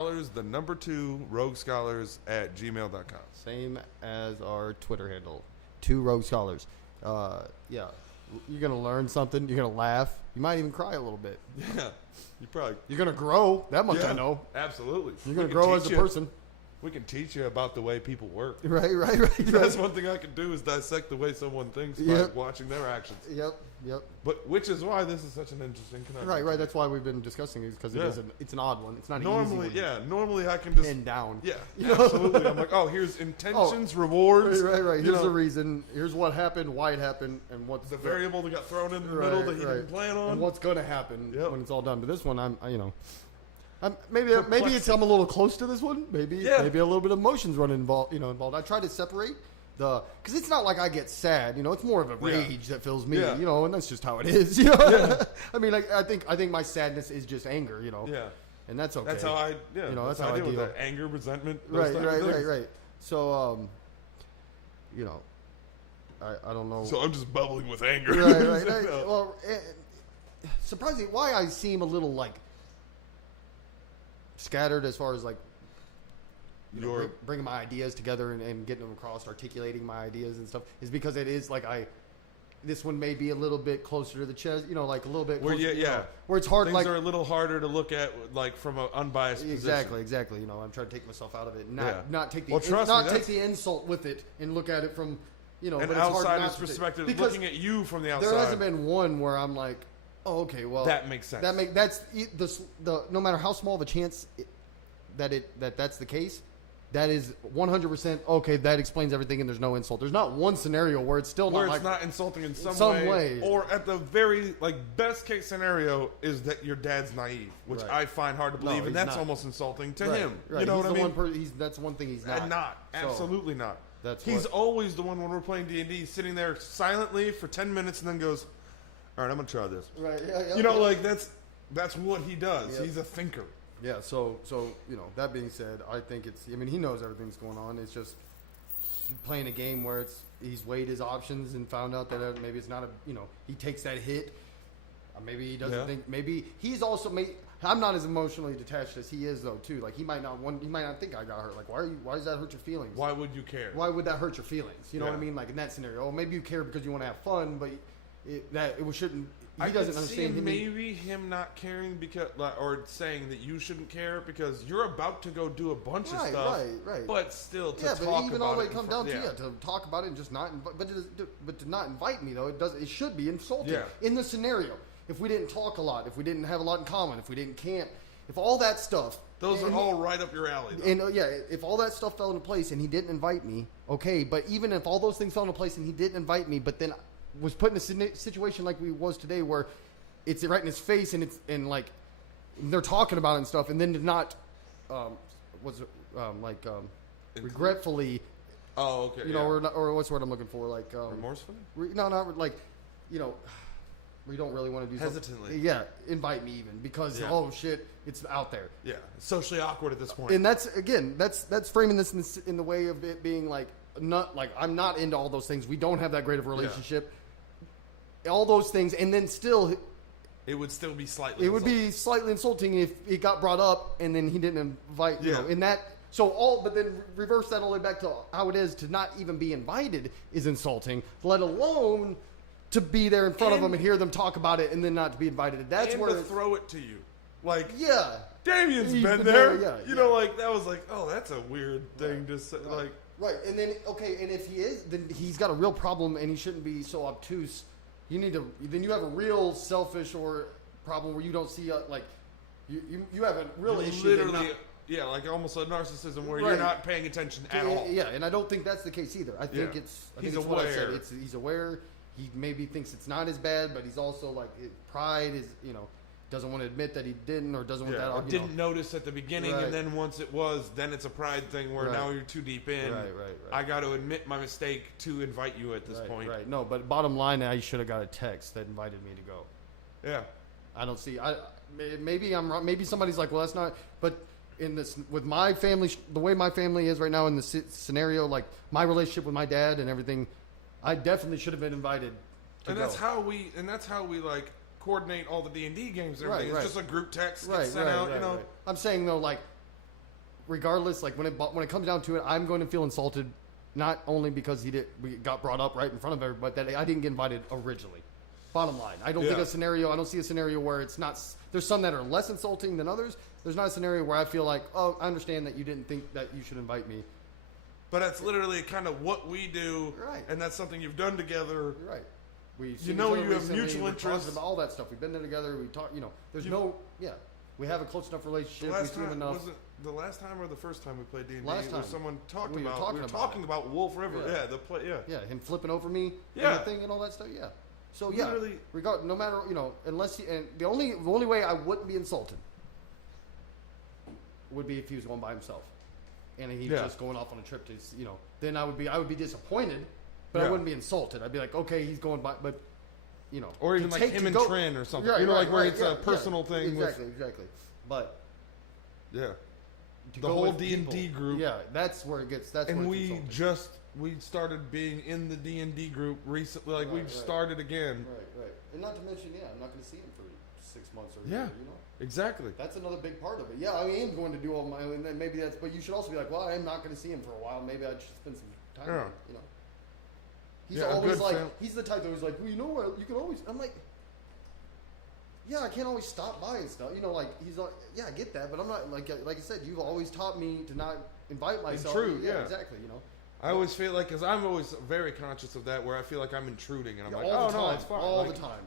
Scholars, the number 2 Rogue Scholars at gmail.com. Same as our Twitter handle. 2 Rogue Scholars. Yeah. You're going to learn something. You're going to laugh. You might even cry a little bit. Yeah. You're going to grow. That much I know. Absolutely. You're going to grow as a person. We can teach you about the way people work. Right. That's one thing I can do is dissect the way someone thinks by watching their actions. Yep. But which is why this is such an interesting connection. Right. That's why we've been discussing it because it's an odd one. It's not normally, an easy one. Normally I can just pin down. Yeah, absolutely. I'm like, oh, here's intentions, rewards. Right. Here's the reason. Here's what happened, why it happened, and what's the variable that got thrown in the middle that he didn't plan on, and what's going to happen when it's all done. But this one, maybe I'm a little close to this one. Maybe a little bit of emotions running involved. I try to separate because it's not like I get sad. It's more of a rage that fills me. And that's just how it is. I mean, I think my sadness is just anger. And that's okay. That's how I that's how I deal with that anger, resentment. Right. So I don't know. So I'm just bubbling with anger. Right. Well, surprisingly, why I seem a little like scattered as far as like bringing my ideas together and getting them across, articulating my ideas and stuff is because it is like this one may be a little bit closer to the chest, like a little bit closer, where it's hard. Things are a little harder to look at, like from an unbiased position. Exactly. I'm trying to take myself out of it, not take the insult with it, and look at it from an outsider's perspective, looking at you from the outside. There hasn't been one where I'm like, oh, okay, well, that makes sense. That's the no matter how small of a chance that's the case. That is 100% okay. That explains everything, and there's no insult. There's not one scenario where it's still not insulting in some way, or at the very best case scenario is that your dad's naive, which I find hard to believe, and that's almost insulting to him. Right. You know what I mean? That's one thing he's not. Absolutely not. He's always the one when we're playing D&D, sitting there silently for 10 minutes, and then goes, "All right, I'm gonna try this." Right. Yeah. That's what he does. Yep. He's a thinker. Yeah, so that being said, I think he knows everything's going on. It's just playing a game where he's weighed his options and found out that maybe it's not he takes that hit. Maybe he doesn't think. Maybe he's also. I'm not as emotionally detached as he is though too. Like he might not think I got hurt. Like why does that hurt your feelings? Why would you care? Why would that hurt your feelings? You know what I mean? Like in that scenario, maybe you care because you want to have fun, but it shouldn't. He doesn't understand. Maybe him not caring because, or saying that you shouldn't care because you're about to go do a bunch of stuff, right. But still, to talk about it. Yeah, but even all the way come down to talk about it and just not, but to not invite me though, it should be insulting in the scenario. If we didn't talk a lot, if we didn't have a lot in common, if we didn't camp, if all that stuff, those are all right up your alley. Though. And if all that stuff fell into place and he didn't invite me, okay. But even if all those things fell into place and he didn't invite me, but then was put in a situation like we was today where it's right in his face and they're talking about it and stuff, and then to not regretfully. Oh, okay. Or what's the word I'm looking for? Like remorsefully? Not like we don't really want to do hesitantly. Something. Yeah, invite me even because oh shit, it's out there. Yeah, socially awkward at this point. And that's framing this in the way of it being like not like I'm not into all those things. We don't have that great of a relationship. Yeah. All those things, and then still, it would still be slightly. It would be slightly insulting if it got brought up and then he didn't invite. In that. But then reverse that all the way back to how it is to not even be invited is insulting. Let alone to be there in front of them and hear them talk about it and then not to be invited. That's where to throw it to you, like Damien's he's been there. That was like, oh, that's a weird thing to say. Like, right, and then and if he is, then he's got a real problem and he shouldn't be so obtuse. Then you have a real selfish or problem where you don't see you have a real issue. Literally, like almost a narcissism where you're not paying attention at all. Yeah, and I don't think that's the case either. I think he's aware. What I said. He's aware. He maybe thinks it's not as bad, but he's also like pride is doesn't want to admit that he didn't or doesn't want that. Or didn't notice at the beginning, and then once it was, then it's a pride thing where now you're too deep in. Right. I got to admit my mistake to invite you at this point. Right. No, but bottom line, I should have got a text that invited me to go. Yeah. I don't see. Maybe I'm wrong. Maybe somebody's like, well, that's not. But in this, with my family, the way my family is right now in the scenario, like my relationship with my dad and everything, I definitely should have been invited. That's how we like coordinate all the D&D games and everything. It's just a group text gets sent out, Right. I'm saying though, like regardless, like when it comes down to it, I'm going to feel insulted, not only because we got brought up right in front of everybody, but that I didn't get invited originally. Bottom line, I don't see a scenario where it's not. There's some that are less insulting than others. There's not a scenario where I feel like, oh, I understand that you didn't think that you should invite me. But that's literally kind of what we do, right? And that's something you've done together, right? You have mutual interests about all that stuff. We've been there together. We talk. There's we have a close enough relationship. The last time or the first time we played D&D? Last time. Someone talked about. We were talking about Wolf River. Yeah, him flipping over me. Yeah. And the thing and all that stuff. Yeah. So no matter unless and the only way I wouldn't be insulted would be if he was going by himself, and he was just going off on a trip to then I would be disappointed, but I wouldn't be insulted. I'd be like, okay, he's going by, but or even like him and Trin or something, where it's a personal thing. Exactly. But the whole D&D group. Yeah, that's where it gets. And we started being in the D&D group recently. Like we've started again. Right. And not to mention, I'm not going to see him for 6 months or a year, Exactly. That's another big part of it. Yeah, I am going to do all my, and then maybe that's, but you should also be like, well, I am not going to see him for a while. Maybe I should spend some time with him, He's always like, he's the type that was like, well, you can always, I'm like, yeah, I can't always stop by and stuff. Like, he's like, yeah, I get that, but I'm not, like I said, you've always taught me to not invite myself. It's true, yeah. Exactly, I always feel like, because I'm always very conscious of that, where I feel like I'm intruding, and I'm like, no, it's fine. All the time.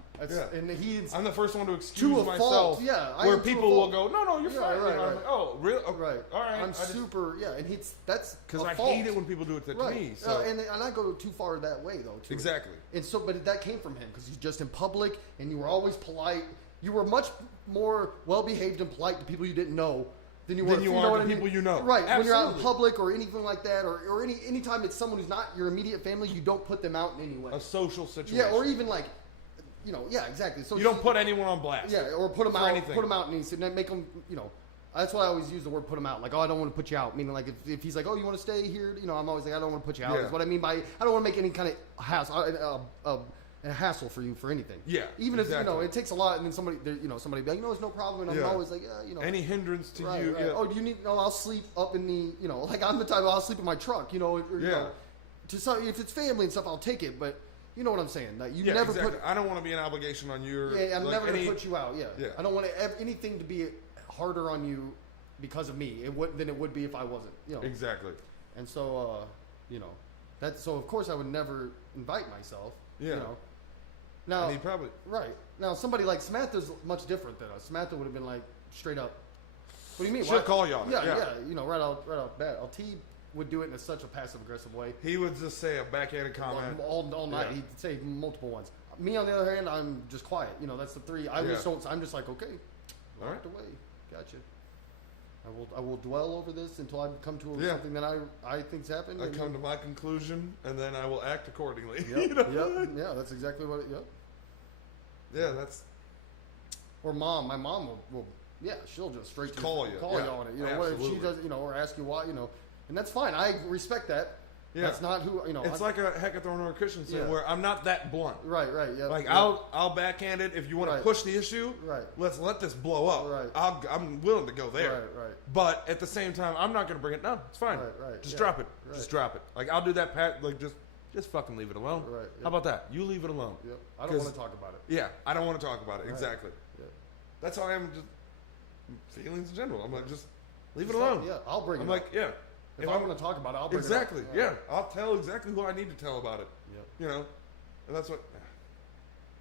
And I'm the first one to excuse myself. Where people will go, no, you're fine. Right. I'm like, oh, really? Oh, right. All right. I'm super, and that's because I hate it when people do it to me. So. And I go too far that way, though. Exactly. And so, but that came from him, because he's just in public, and you were always polite. You were much more well-behaved and polite to people you didn't know than you are to people you know. Absolutely. Right. When you're out in public or anything like that, or anytime it's someone who's not your immediate family, you don't put them out in any way. A social situation. Yeah, or even like, exactly. So you don't put anyone on blast. Yeah, or put them out. Anything. Put them out and make them, That's why I always use the word "put them out." Like, oh, I don't want to put you out. Meaning, like, if he's like, oh, you want to stay here? I'm always like, I don't want to put you out. Yeah. Is what I mean by I don't want to make any kind of hassle. A hassle for you for anything. Yeah. Even if it takes a lot, and then somebody be like, it's no problem, and I'm always like, any hindrance to you. Right. Yeah. Oh, do you need? No, I'll sleep up in the. Like I'm the type I'll sleep in my truck. If it's family and stuff, I'll take it. But you know what I'm saying? That you never put. I don't want to be an obligation on your. Yeah, I'm never gonna put you out. Yeah. I don't want anything to be harder on you because of me. Than it would be if I wasn't. Exactly. And so, that's so. Of course, I would never invite myself. Yeah. Now, and he probably right now somebody like Samantha's much different than us. Samantha would have been like straight up. What do you mean? She'll call you on it. Yeah. Right out bat. T would do it in such a passive aggressive way. He would just say a backhanded comment all night. Yeah. He'd say multiple ones. Me on the other hand, I'm just quiet. That's the three. I'm just like, okay, all right, away. Gotcha. I will dwell over this until I come to something that I think's happened. I come to my conclusion, and then I will act accordingly. Yep. Yeah, that's exactly what. Yep. Yeah, that's. Or my mom will she'll just straight call you on it. What if she does, or ask you why, and that's fine. I respect that. Yeah. That's not who, It's like a Hackathon or a Christensen where I'm not that blunt. Right, yeah. Like, I'll backhand it. If you want to push the issue, let's let this blow up. Right. I'm willing to go there. Right. But at the same time, I'm not going to bring it down. It's fine. Right. Just drop it. Right. Just drop it. Like, I'll do that, Pat. Like, just fucking leave it alone. Right. Yep. How about that? You leave it alone. Yep. I don't want to talk about it. Yeah, I don't want to talk about it. Right. Exactly. Yep. That's how I am. Just feelings in general. I'm like, just leave it alone. Yeah, I'll bring it up. I'm like, yeah. If I'm going to talk about it, I'll bring exactly, it up. Yeah. I'll tell exactly who I need to tell about it. Yep. And that's what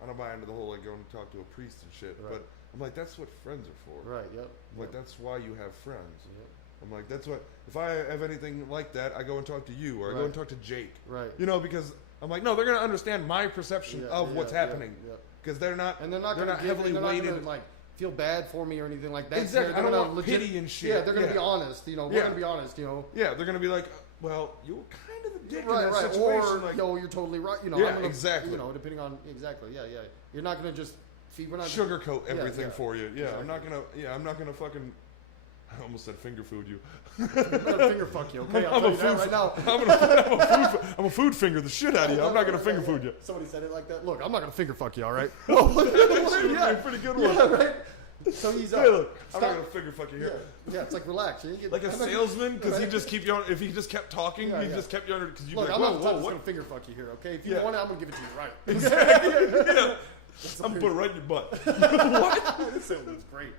I don't buy into the whole like going to talk to a priest and shit. Right. But I'm like, that's what friends are for. Right. Yep. I'm like, that's why you have friends. Yep. I'm like, that's what. If I have anything like that, I go and talk to you, or I go and talk to Jake. Right. Because I'm like, no, they're going to understand my perception of what's happening. Because they're not. And they're not heavily weighted. Feel bad for me or anything like that. Exactly. I don't want pity and shit. Yeah, they're going to be honest. We're going to be honest. Yeah, they're going to be like, well, you were kind of the dick in that situation. Or, like, you're totally right. Exactly. Depending on exactly. Yeah. You're not going to just sugarcoat everything for you. Yeah, exactly. I'm not gonna fucking. I almost said finger food you. I'm gonna finger fuck you. Okay, I'll tell you that right now. I'm a food finger the shit out of you. I'm not gonna finger food you. Somebody said it like that. Look, I'm not gonna finger fuck you. All right. Pretty good one. Yeah, right. So he's hey, look, I'm not gonna finger fuck you here. Yeah, it's like relax. You get, like a salesman, because he just keep you on. If he just kept talking, he just kept you under. Because you look, like, I'm not gonna finger fuck you here, okay? If you want it, I'm gonna give it to you right. Exactly. Yeah. I'm gonna put it right in your butt. What? This salesman's great.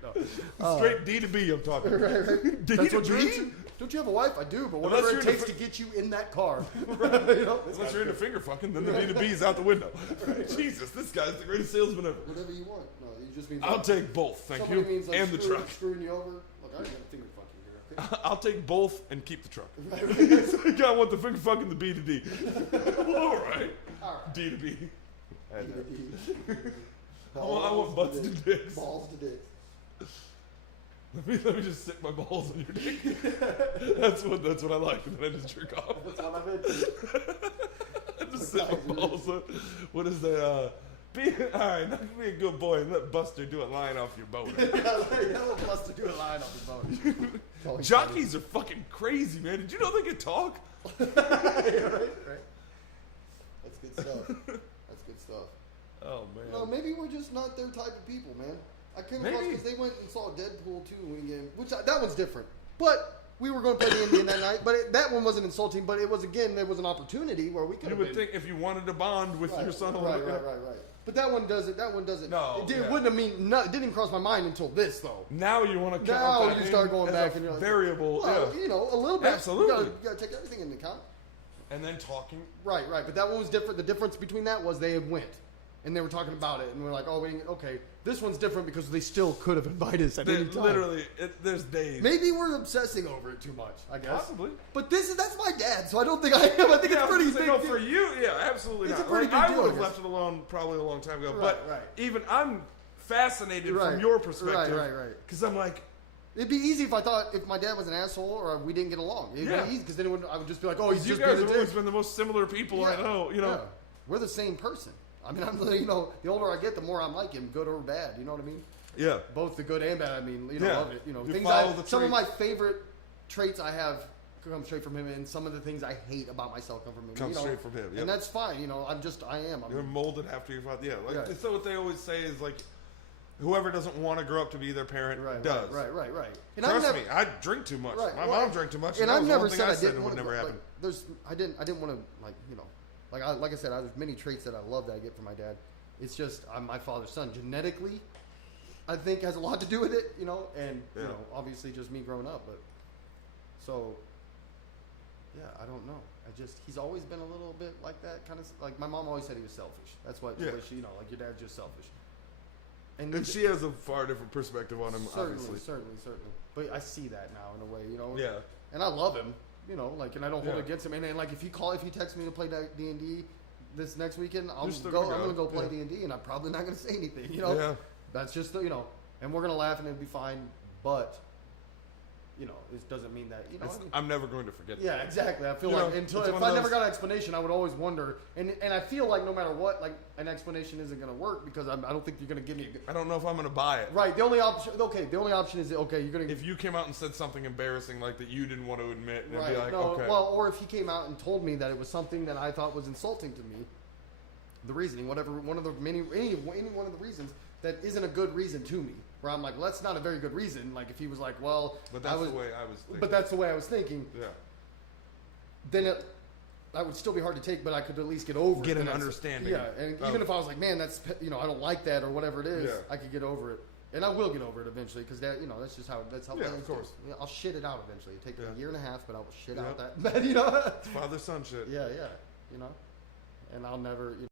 No. Straight D to B. I'm talking. Right. D That's to what B. Don't you have a wife? I do, but whatever it takes to get you in that car. Unless you're into finger fucking, then the D to B is out the window. Jesus, this guy's the greatest salesman ever. Whatever you want. No, you just means. I'll take both, thank you. Means, like, and the truck. Screwing you over. Look, I ain't gonna finger fuck you here. Okay? I'll take both and keep the truck. So I want the finger fucking the B to D. All right. D to B. I want butts to dicks. Balls to dicks. Let me just stick my balls on your dick. That's what I like, and then I just jerk off. That's all I'm into. I just sit my balls on. What is the all right, not be a good boy and let Buster do a line off your boat. Let Buster do a line off your boat. Jockeys are fucking crazy, man. Did you know they can talk? Right. That's good stuff. That's good stuff. Oh man. No, maybe we're just not their type of people, man. I came across because they went and saw Deadpool 2 game, that one's different. But we were going to play the Indian that night, but that one wasn't insulting. But it was, again, there was an opportunity where we could. You would think if you wanted to bond with your son, right. But that one doesn't. No, it wouldn't have mean. No, it didn't cross my mind until this though. Now you want to. Now you start going back and you're like, variable. Well, yeah. You know, a little bit. Absolutely. You got to take everything into account. And then talking. Right. But that one was different. The difference between that was they had went. And they were talking about it, and we're like, "Oh, okay, this one's different because they still could have invited us at any time." Literally, there's days. Maybe we're obsessing over it too much. I guess possibly. But that's my dad, so I don't think I am. I think it's pretty big. No, for you, yeah, absolutely it's not. A pretty like, big deal, I would have left it alone probably a long time ago. Right. Even I'm fascinated from your perspective. Right. Because I'm like. It'd be easy if I thought if my dad was an asshole or we didn't get along. It'd be easy because then I would just be like, "Oh, he's just being a dick." You guys have always been the most similar people I know. You know, we're the same person. I mean, the older I get, the more I'm like him, good or bad. You know what I mean? Yeah. Both the good and bad. I mean, love it. Some of my favorite traits I have come straight from him, and some of the things I hate about myself come from him. Come straight from him. Yep. And that's fine. I am. You're molded after your father. Yeah. So what they always say is like, whoever doesn't want to grow up to be their parent does. Right. And trust me, I drink too much. My mom drank too much, and I've never said I didn't want to. Never happen. I didn't want to like I said, there's many traits that I love that I get from my dad. It's just I'm my father's son. Genetically, I think has a lot to do with it, and obviously just me growing up. But so, I don't know. He's always been a little bit like that, kind of like my mom always said he was selfish. That's what she, like your dad's just selfish. And she has a far different perspective on him, obviously. Certainly. But I see that now in a way, Yeah. And I love him. And I don't hold it against him. And like if he texts me to play D&D this next weekend, I'm gonna go play D&D, and I'm probably not gonna say anything. Yeah. That's just and we're gonna laugh and it'll be fine. But it doesn't mean that I'm never going to forget. Yeah, exactly. I feel like if I never got an explanation, I would always wonder, and I feel like no matter what, like an explanation isn't going to work because I don't think you're going to give me. I don't know if I'm going to buy it. Right. The only option is you're going to. If you came out and said something embarrassing like that you didn't want to admit, and right. Be like, no, okay. Well, or if he came out and told me that it was something that I thought was insulting to me, the reasoning, whatever, any one of the reasons that isn't a good reason to me. Where I'm like, well, that's not a very good reason. Like, if he was like, well, but that's the way I was thinking. But that's the way I was thinking. Yeah. Then that would still be hard to take, but I could at least get over it. Get an understanding. Yeah, and even if I was like, man, that's I don't like that or whatever it is, I could get over it, and I will get over it eventually because that's just how of course. I'll shit it out eventually. It'll take a year and a half, but I will shit out that. It's father son shit. Yeah, and I'll never.